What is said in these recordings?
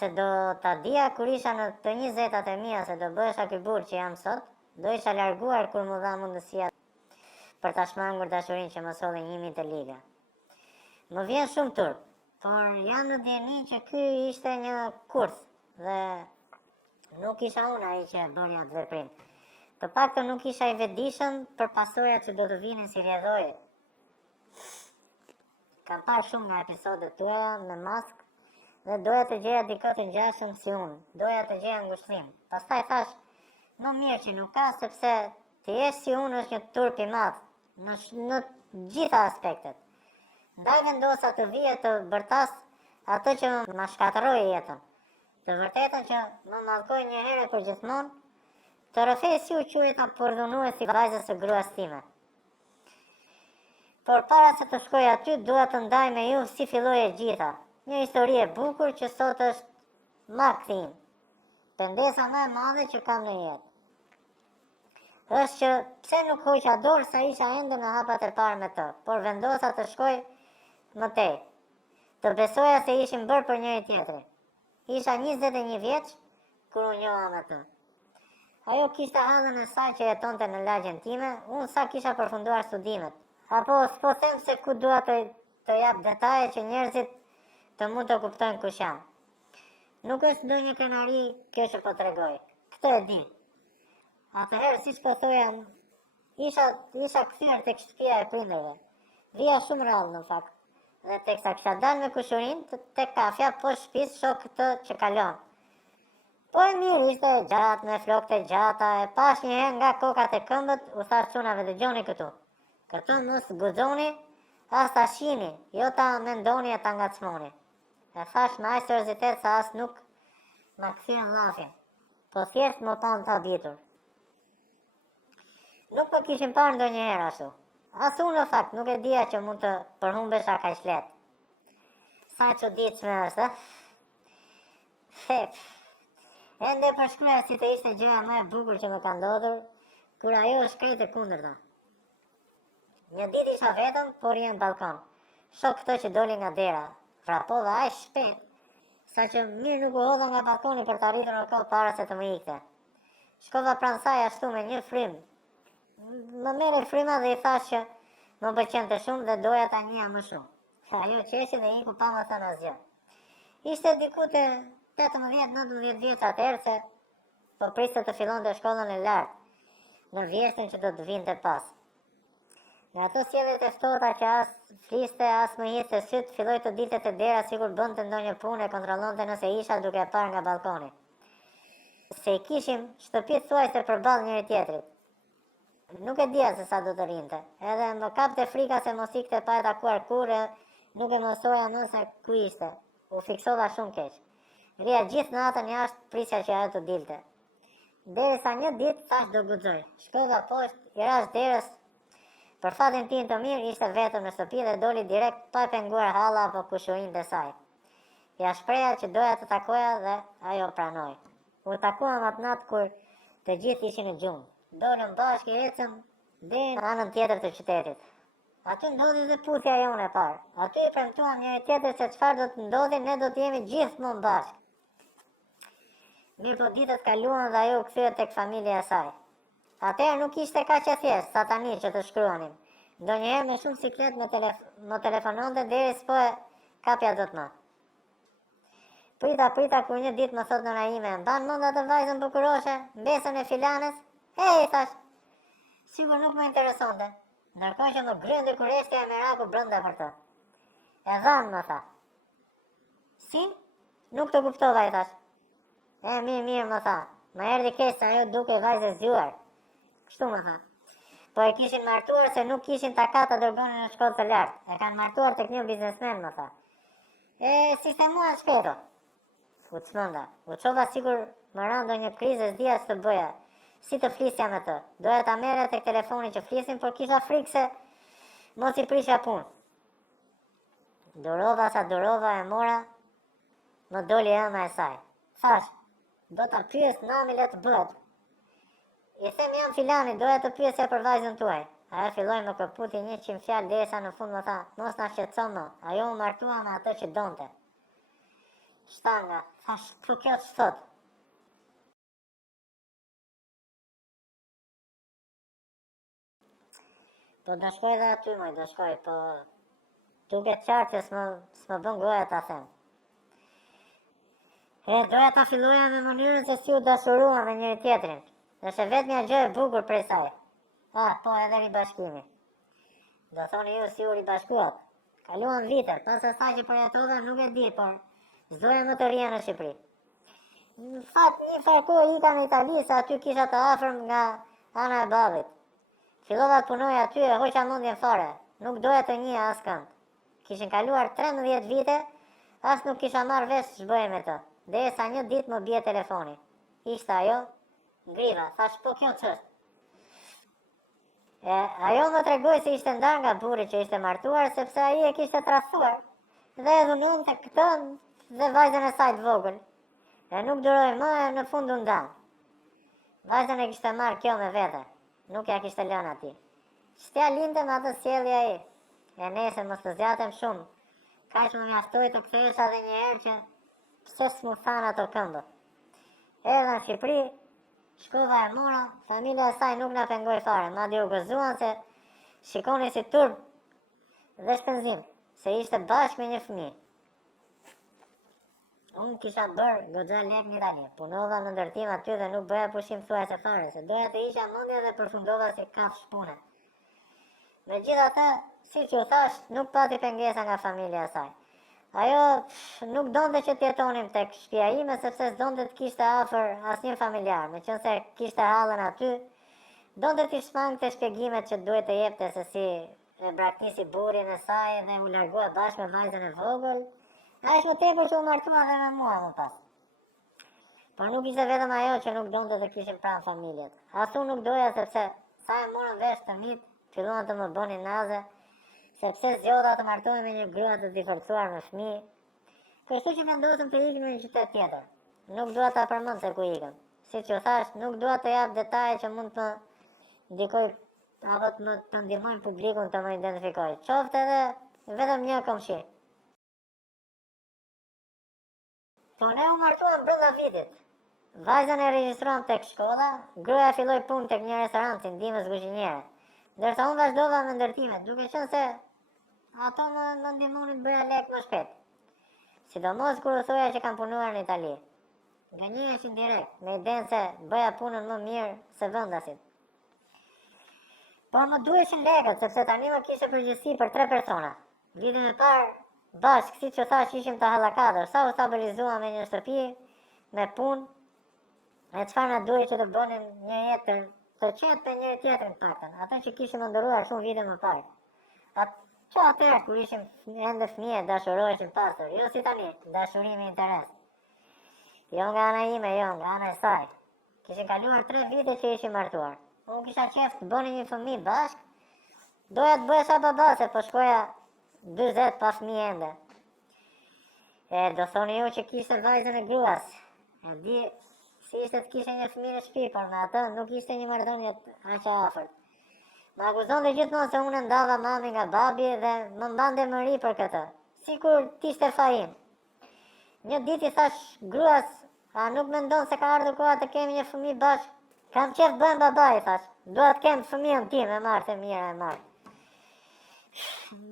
se do ta dija kur isha në të 20-tat e mia se do bëhesha ky burr që jam sot, do isha larguar kur mu dha mundësia për ta shmangur dashurinë që më solli 1000 liga. Më vjen shumë turp, por jam në dieni që ky ishte një kurth dhe nuk isha unë ai që bëri atë veprim. Të paktën nuk isha i vetëdijshëm për pasojat që do të vinin si rrjedhoje. Kam parë shumë nga episodet tuaja me maskë dhe doja të gjeja dikë të ngjashëm si unë, doja të gjeja ngushtrim. Pastaj thash, më mirë që nuk ka, sepse të jesh si unë është një turp i madh në gjitha aspektet. Ndaj vendosa të vije të bërtas atë që më shkatërroi jetën. Të vërtetën që më mallkoi një herë për gjithmonë, të rrëfej si u quajta pordhunuesi vajzës së gruas time. Por para se të shkoj aty, dua të ndaj me ju si filloi e gjitha. Një histori e bukur që sot është maksim. Pendesa më e madhe që kam në jetë. Është që pse nuk hoqa dorë sa isha ende në hapat e parë me të, por vendosa të shkoj më tej. Të besoja se ishim bërë për njëri tjetrin. Isha 21 vjeç kur u njoha me të. Ajo kishte hallën e saj që jetonte në lagjen time, unë sa kisha përfunduar studimet. Apo s'po them se ku dua të jap detaje që njerëzit të mund të kuptojnë kush jam. Nuk është ndonjë krenari kjo që po tregoj. Këtë e di. Atëherë siç po thoja, isha kthyer tek shtëpia e prindërve. Vija shumë rrallë në fakt. Dhe teksa kisha dalë me kushurinë, tek kafja poshtë shtëpisë shoh këtë që kalon. Po e mirë ishte e gjatë, me flokët e gjata, e pash një herë nga kokat e këmbët, u thash çunave dëgjoni këtu. Këtu mos guxoni, as ta shihni, jo ta mendoni e ta ngacmoni. E thash me aq seriozitet sa as nuk ma kthyen llafin, po thjesht më pan ta ditur. Nuk po kishim parë ndonjëherë ashtu. As unë në fakt nuk e dija që mund të përhumbesha kaq lehtë. Sa çuditshme është, Fep. Ende përshkruaj si të ishte gjëja më e bukur që më ka ndodhur, kur ajo shkreti kundërta. Një ditë isha vetëm, por rija në balkon. Shoh këtë që doli nga dera, vrapova aq shpejt, sa që mirë nuk u hodha nga balkoni për të arritur në kohë para se të më ikte. Shkova pranë saj ashtu me një frym. Më merri fryma dhe i thash që më pëlqente shumë dhe doja ta njihja më shumë. Ajo qeshi dhe iku pa më thënë asgjë. Ishte diku te 18-19 vjeç atëherë se po priste të fillonte shkollën e lartë, në vjeshtën që do të vinte pas. Në ato sjelljet e ftohta që as fliste, as më hiqte syt, filloi të dilte te dera sikur bënte ndonjë punë e kontrollonte nëse isha duke parë nga balkoni. Se i kishim shtëpitë thuajse përballë njëri tjetrit. Nuk e dija se sa do të rinte, edhe më kapte frika se mos ikte pa e takuar kurrë, nuk e mësoja më se ku ishte. U fiksova shumë keq. Rija gjithë natën jashtë, prisja që ajo të dilte. Derisa një ditë thash do guxoj. Shkova poshtë, i rash derës. Për fatin tim të mirë ishte vetëm në shtëpi dhe doli direkt pa penguar halla apo kushurinë e saj. Ja shpreha që doja të takoja dhe ajo pranoi. U takuam atë natë kur të gjithë ishin në gjumë. Dolëm bashkë, ecëm deri në anën tjetër të qytetit. Aty ndodhi dhe puthja jone e parë. Aty i premtuam njëri tjetrit se çfarë do të ndodhi, ne do të jemi gjithmonë bashkë. Mirë po ditët kaluan dhe ajo u kthye tek familja e saj. Atëherë nuk ishte kaq e thjeshtë, satani që të shkruanim. Ndonjëherë me shumë siklet më telefononte deri s'po e kapja dot më. Prita kur një ditë më thot nëna ime, mban mend atë vajzën bukuroshe, mbesën e filanes? Hey, thash. Sigur nuk më interesonte. Ndërkohë që më gryndi kur eshtja e meraku brenda për të. E dhanë, më tha. Si? Nuk të kuptova, i thash. Mirë, më tha. Më erdhi keq se ajo duke vajzë zgjuar. Kështu më tha. Po e kishin martuar se nuk kishin takat të dërgonin në shkollë të lartë. E kanë martuar tek një biznesmen, më tha. Sistemuan shpejto. U çmenda. U çova sigur më ra ndonjë krizë s'dija ç'të bëja. Si të flisja me të. Doja ta merre tek telefoni që flisin, por kisha frikë se mos i prishja punë. Durova sa durova e mora, më doli ema e saj. Thash, do ta pyes nami le të bëhet. I them jam filani, doja të pyesja për vajzën tuaj. Ajo filloi më këputi 100 fjalë derisa në fund më tha, mos na shqetëso më, ajo u martua me atë që donte. shtanga, thash, kjo që thot. Po do shkoj dhe aty, moj, do shkoj, po duke qartë që s'më bën goja ta them. Doja ta filloja me mënyrën se si u dashuruan me njëri tjetrin. Nëse vetmja gjë e bukur prej saj. Po edhe ribashkimi. Do thoni ju si u ribashkuat. Kaluan vite, pas asaj që përjetove nuk e di, por s'doja më të rija në Shqipëri. Në fakt, një farko ika në Itali, se aty kisha të afërm nga ana e babit. Fillova të punoj aty e hoqa mendjen fare, nuk doja të njeh askënd. Kishin kaluar 13 vite, as nuk kisha marrë vesh ç'bëje me të. Derisa një ditë më bie telefoni. Ishte ajo, ngriva, thash po kjo ç'është. Ajo më tregoi se ishte ndarë nga burri që ishte martuar, sepse ai e kishte tradhtuar. Dhe e dhunonte këtë dhe vajzën e saj të vogël. E nuk duroi më e në fund u ndan. Vajzën e kishte marrë kjo me vete. Nuk ja kishte lënë atij. Ç'tja linte me atë sjellje ai. E nesër mos të zgjatem shumë. Kaq më mjaftoi të kthehesha edhe një herë që pse s'mu than ato këmbë. Erdha në Shqipëri, shkova e mora, familja e saj nuk na pengoi fare, madje u gëzuan se shikoni si turp dhe shpenzim, se ishte bashkë me një fëmijë. Unë kisha bërë goxha lek në Itali, punova në ndërtim aty dhe nuk bëja pushim thuajse fare, se doja të isha mendje dhe përfundova si kafsh pune. Megjithatë, siç u thash, nuk pati pengesa nga familja e saj. Ajo nuk donte që të jetonim tek shtëpia ime sepse s'donte të kishte afër asnjë familjar, meqense kishte hallën aty, donte t'i shmangte shpjegimet që duhet të jepte se si e braknisi burrin e saj dhe u largua bashkë me vajzën e vogël. Ai më tepër që u martua dhe me mua më pas. Por nuk ishte vetëm ajo që nuk donte të kishim pranë familjet. Asu nuk doja sepse sa e morën vesh të mit, filluan të më bënin naze, sepse zgjodha të martohej me një grua të divorcuar me fëmijë. Kështu që vendosëm të ikim në një qytet tjetër. Nuk dua ta përmend se ku ikëm. Siç u thash, nuk dua të jap detaje që mund të ndikoj apo të ndihmojnë publikun të më identifikoj. Qoftë edhe vetëm një komshi. Po ne u martuam brenda vitit. Vajzën e regjistruam tek shkolla, gruaja filloi punë tek një restorant si ndihmës kuzhiniere, ndërsa unë vazhdova me ndërtimet, duke qenë se ato më ndihmonin të bëja lek më shpejt. Sidomos kur u thoja që kam punuar në Itali. Gënjeshin direkt, me idenë se bëja punën më mirë se vendasit. Por më duheshin lekët, sepse tani më kishte përgjegjësi për 3 persona. Vitin e parë, bashkë, si që thash, ishim të hallakadër, sa u stabilizuam me një shtëpi, me punë, e çfarë na duhej që të bënim një jetë të qetë për njëri tjetrin paktën, atë që kishim ndëruar shumë vite më parë. Që atëherë kur ishim ende fëmijë, dashuroheshim pastër, jo si tani, dashurimi interes. Jo nga ana ime, jo nga ana e saj. Kishin kaluar 3 vite që ishim martuar. Unë kisha qef të bëni një fëmijë bashkë, doja të bëhesha baba, se po shkoja 40 pa fëmijë ende. Do thoni ju që kishte vajzën e gruas. E di si ishte të kishte një fëmijë në shtëpi, por me atë nuk ishte një marrëdhënie aq e afërt. Më akuzonte gjithmonë se unë ndava mami nga babi dhe më mbante më ri për këtë, sikur t'ishte fajin. Një ditë i thash gruas, a nuk mendon se ka ardhur koha të kemi një fëmijë bashkë? Kam qef bëhem baba, i thash. Dua të kem fëmijën tim, e marrë, të mirë e marrë.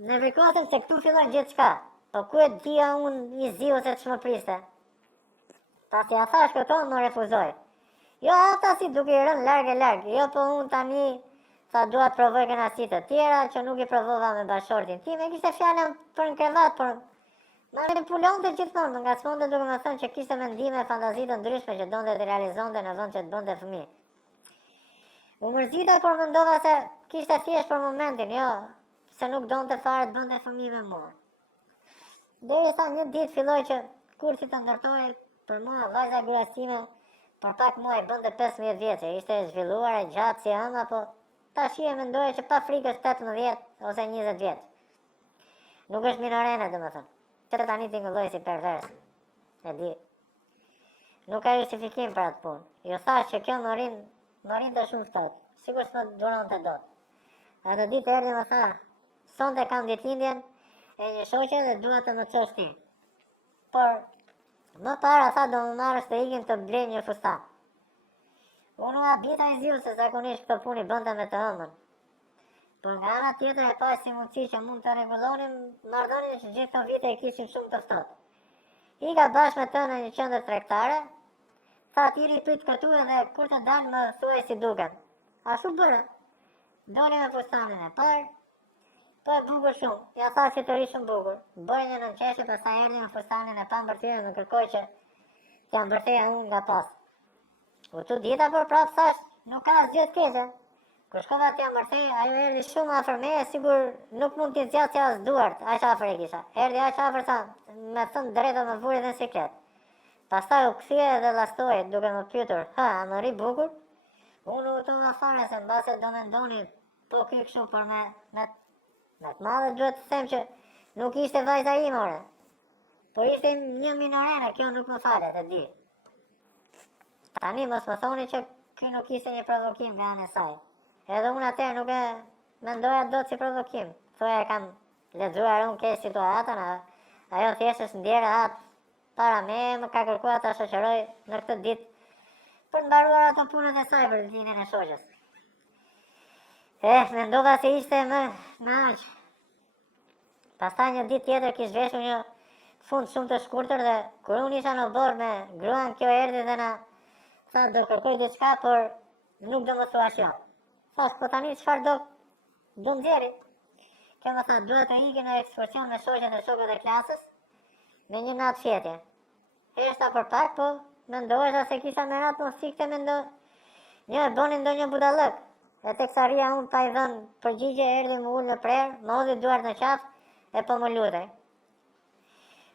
Ne vrikosem se këtu fillon gjithçka, po ku e dija unë i ziu se ç'më priste. Pasi ja thash këto, më refuzoi. Jo ata si duke i rënë larg, jo po unë tani sa dua të provoj kënaqësi të tjera që nuk i provova me bashortin tim, e kishte fjalën për në krevat, por më manipulonte gjithmonë, më ngacmonte duke më thënë që kishte mendime e fantazi të ndryshme që donte të realizonte në vend që të bënte fëmijë. U mërzita, por mendova se kishte thjesht për momentin, jo, se nuk donte fare të bënte fëmijë me mua. Derisa një ditë filloi që kursi të ndërtohej për mua, vajza gruas time për pak muaj bënte 15 vjeçe, ishte e zhvilluar e gjatë si ëma, po tash e mendoje që pa frikës 18 ose 20 vjeç. Nuk është minorene, domethënë. Që tani tingëlloj si pervers. E di. Nuk ka justifikim për atë punë. Jo thash që kjo më rinte shumë ftohtë. Sikur s'më duronte dot. Atë ditë erdhi më tha, sonte kam ditëlindjen e një shoqe dhe dua të më çosh ti. Por Më para tha do më marrësh të ikim të blej një fustan. Unë u habita I zilë se zakonisht këtë puni bënda me të ëmbën. Por nga ana tjetër e pa si mundësi që mund të rregullonim marrëdhënien që gjithë këto vite I kishim shumë të ftohtë. Ika bashkë me të në një qendër tregtare, tha tiri pyet këtu edhe kur të dalë më thuaj si duken. Ashtu bëra. Doli me fustanin e parë, po e bukur shumë, ja tha që të ri shumë bukur. Bëri një nënqeshje, pastaj erdhi me fustanin e pambërthyer më kërkoi që t'ja mbërtheja unë nga pas. U tu dita por prapë thash, nuk ka asgjë të keqe. Kur shkova t'ja mbërthej, ajo erdhi shumë afër meje, sigur nuk mund t'i zgjasja as duart, aq afër e kisha. Erdhi aq afër sa me thënë drejtë më vuri dhe në siklet. Pastaj u kthye dhe llastoi, duke më pyetur, "Ha, a më ri bukur?" Unë u tova fare se mbase do mendoni, po ky kështu, por me të madhe duhet të them që nuk ishte vajza ime, ore. Por ishte një minorene, kjo nuk më falet, e di. Tani mos më thoni që ky nuk ishte një provokim nga ana e saj. Edhe unë atëherë nuk e mendoja dot si provokim. Thoya e kam lexuar unë ke situatën, ajo thjesht është ndjerë atë para me, më ka kërkuar ta shoqëroj në këtë ditë për të mbaruar ato punët e saj për ditën e shoqës. Mendova se ishte më aq. Pastaj një ditë tjetër kish veshur një fund shumë të shkurtër dhe kur unë isha në borë me gruan, kjo erdhi dhe na tha do kërkoj diçka, por nuk do më thuash ja. Thash, po tani çfarë do nxjerri? Kjo më tha, duhet të iki në ekskursion me shoqen e shokët e klasës me një natë fjetje. Heshta për pak, po mendohesha se kisha me natë mos sikte një e boni ndonjë budallëk. E teksa ria unë pa I dhënë përgjigje, erdhi më ul në prerë, më hodhi duart në qafë e po më lutej.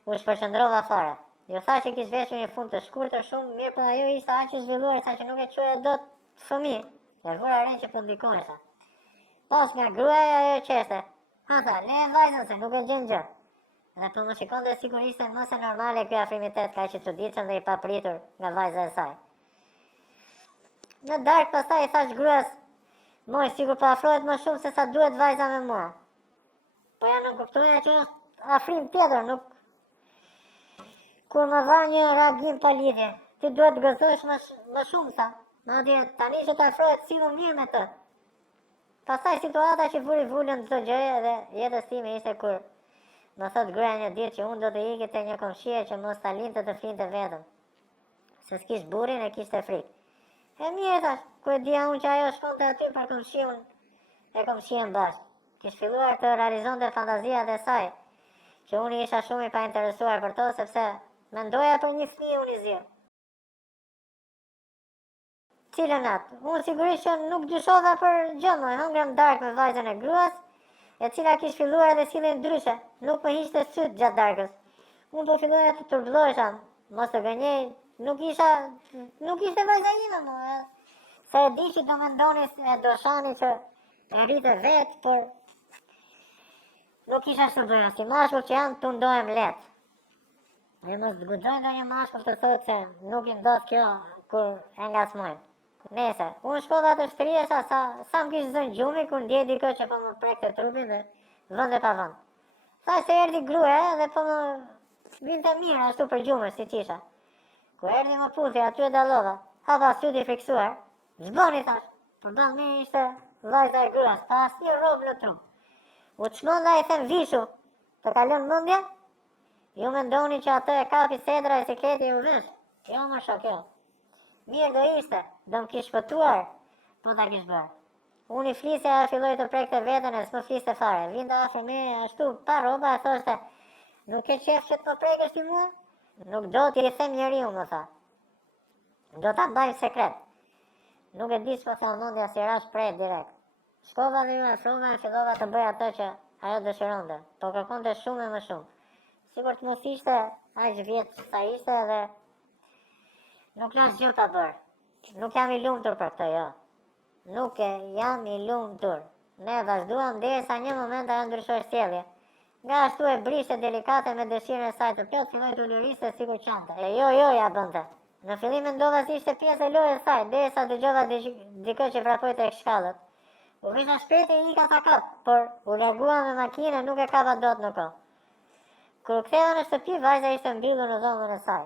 U shpërqendrova fare. Jo tha që kish veshur një fund të shkurtër shumë mirë, por ajo ishte aq e zhvilluar sa që nuk e çoja dot fëmijë. E vura re që po ndikonesha. Pas nga gruaja ajo qeshte. Ha tha, le vajzën se nuk e gjen gjë. Dhe po më shikonte sikur ishte mos e normale ky afrimitet kaq I çuditshëm dhe I papritur nga vajza e saj. Në darkë pastaj I thash gruas, moj sikur po afrohet më shumë se sa duhet vajza me mua. Po ja nuk kuptoja që është afrim tjetër, nuk. Kur më dha një reagim pa lidhje, ti duhet të gëzosh më shumë sa. Madje tani që të afrohet sillem mirë me të. Pastaj situata që vuri vulën çdo gjë dhe jetës time ishte kur më thot gruaja një ditë që unë do të ikej te një komshie që mos ta linte të flinte vetëm. Se s'kish burrin e kishte frikë. E mirë thash, ku e dija unë që ajo shkonte aty për komshiun e komshien bashkë. Kish filluar të realizonte fantaziat e saj, që unë isha shumë I pa interesuar për to, sepse mendoja për një fëmijë unë I zgjidh. Cilën natë, unë sigurisht që nuk dyshova për gjë më, hëngrëm darkë me vajzën e gruas, e cila kish filluar edhe sillen ndryshe, nuk më hiqte syt gjatë darkës. Unë po filloja të turbullosha, mos të gënjej, nuk ishte vajza ime më, se e di që do mendoni e do shani që e rritë vetë, por nuk isha ashtu bëra, si mashkull që jam, tu ndohem letë. Dhe mos të guxoj ndonjë mashkull të thotë se nuk I ndodh kjo kur e ngacmojnë. Nese, unë shkova të shtrihesha sa më kishë zënë gjumi kur ndjej dikë që po më prekte trupin dhe vënd e pa vënd. Thash se erdhi gruaja dhe po më vinte mirë ashtu për gjumër si qisha. Kur erdhi më puthi, aty e dallova, hapa syt I friksuar. Zboni thash, përballë me ishte vajza e gruas, pa asnjë rrobë në trup. U çmonda I them vishu, të kalon mendja? Ju mendoni që atë e kapi sedra e sikleti I u vesh? Jo më shokjo. Mirë do ishte, do më kish shpëtuar, po ta kish bërë. Unë I flise e filloj të prekte veten e s'më fliste fare. Vinda afër me ashtu pa rroba e thoshte, nuk ke qef që të më prekesh ti mua? Nuk do t'i them njeriu, më tha. Do ta mbajmë sekret. Nuk e di s'po tha mendja si rash prej direkt. Shkova dhe ju afrova e fillova të bëj atë që ajo dëshironte, po kërkonte shumë e më shumë. Sigur të mos ishte aq vjetë sa ishte dhe nuk lash gjë ta bërë. Nuk jam I lumtur për këtë, jo. Nuk jam I lumtur. Ne vazhduam derisa një moment ajo ndryshoi sjellje. Nga ashtu e brishte delikate me dëshirën e saj të plot, filloi të liriste sikur qante. Jo ja bënte. Në fillim mendova se ishte pjesë e lojës së saj, derisa dëgjova dikë që vrapoi tek shkallët. U visha shpejt e ika ta kap, por u largua me makinë nuk e kapa dot në kohë. Kur u ktheva në shtëpi, vajza ishte mbyllur në dhomën e saj.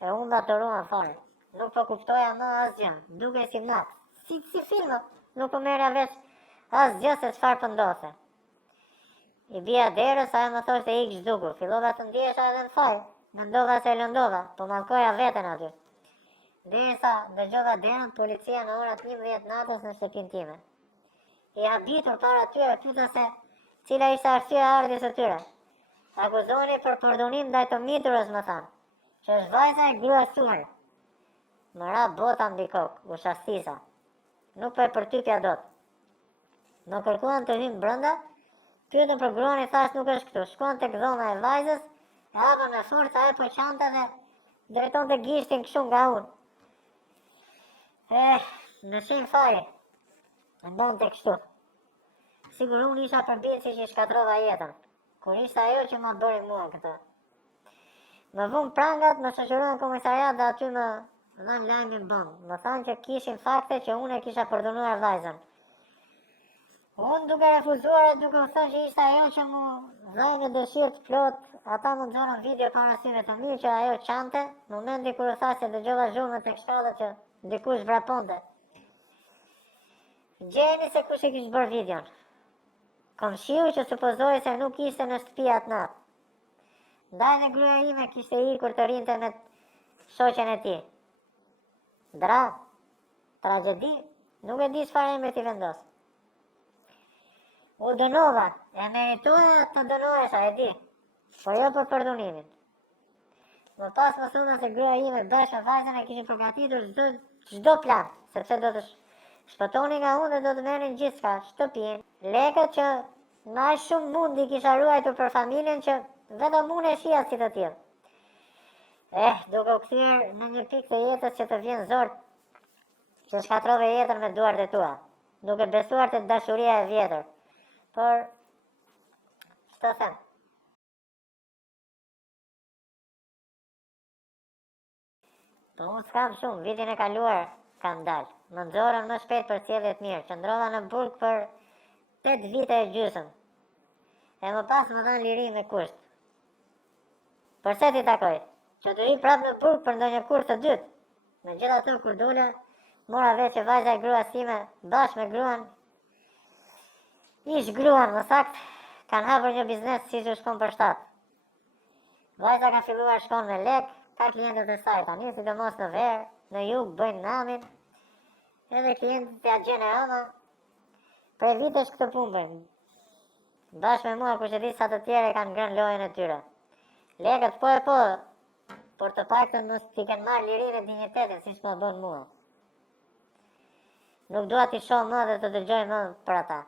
E unë da të ruan fare. Nuk po kuptoja më asgjë, duke si mat. Si filmë, nuk po merja veç asgjë se çfarë po ndodhte. I bia derës, ajo më thoshte ik zhdukur, fillova të ndjesha edhe në faj. Mendova se lëndova, po mallkoja veten aty. Derisa dëgjova derën policia në orat 11 natës në shtëpinë time. I habitur para tyre, pyeta se cila ishte arsyeja e ardhjes së tyre. Akuzoni për përdonim ndaj të miturës, më thanë, që është vajza e gruasuar. Më ra bota mbi kokë, u shastisa. Nuk po e përtypja dot. Më kërkuan të hym brenda, pyetën për gruan, i thash nuk është këtu. Shkuan tek dhoma e vajzës, e hapën me forcë, ajo po qante dhe drejtonte gishtin kështu nga unë. Në shenjë fare, ndonte kështu. Sigur unë isha përbirë si që i shkatrova jetën, kur ishte ajo që ma bëri mua këtë. Më vun prangat, më shoqëruan komisariat dhe aty më dhanë lajmin bëm. Më thanë që kishin fakte që unë e kisha përdonuar vajzën. Unë duke refuzuar e duke më thënë që ishte ajo që mu dhaj me dëshirë të plot, ata më nxorën video para syve të mi që ajo qante, në momenti kur u tha se dëgjova zhurmën tek shkallët që dikush vraponte. Gjeni se kush e kishte bërë videon. Komshiu që supozoi se nuk ishte në shtëpi atë natë. Ndaj dhe gruaja ime kishte ikur të rinte me shoqen e tij. Tragedi, nuk e di çfarë emri t'i vendos. U dënova, e meritua të dënohesha, e di, por jo për përdunimin. Më pas më thuna se gruaja ime bashkë me vajzën e kishin përgatitur çdo plan, sepse do të shpëtoni nga unë dhe do të merrin gjithçka, shtëpinë, lekët që më aq shumë mundi kisha ruajtur për familjen që vetëm unë e shija si të tillë. Duke u kthyer në një pikë të jetës që të vjen zor, që shkatrove jetën me duart e tua, duke besuar te dashuria e vjetër. Por, ç'të them? Po unë s'kam shumë, vitin e kaluar kam dalë. Më nxorën më shpejt për sjellje të mirë, qëndrova në burg për 8 vite e gjysmë. E më pas më dhanë liri me kusht. Përse t'i takoj? Që të ri prapë në burg për ndonjë kurs të dytë. Megjithatë, kur dole, mora veç që vajza e gruas time, bashkë me gruan, ish gruan më sakt, kanë hapur një biznes si që shkon për shtatë. Vajza ka filluar shkon me lek, ka klientët e saj, tani sidomos në verë, në jug bëjnë namin, edhe klientët ja gjene ama, prej vitesh këtë punë bëjnë. Bashkë me mua, kush e di sa të tjere kanë ngrënë lojën e tyre. Lekët po, por të paktën mos t'i kanë marrë lirinë e dinjitetin siç më bën mua. Nuk dua t'i shoh më dhe të dëgjoj më për ata.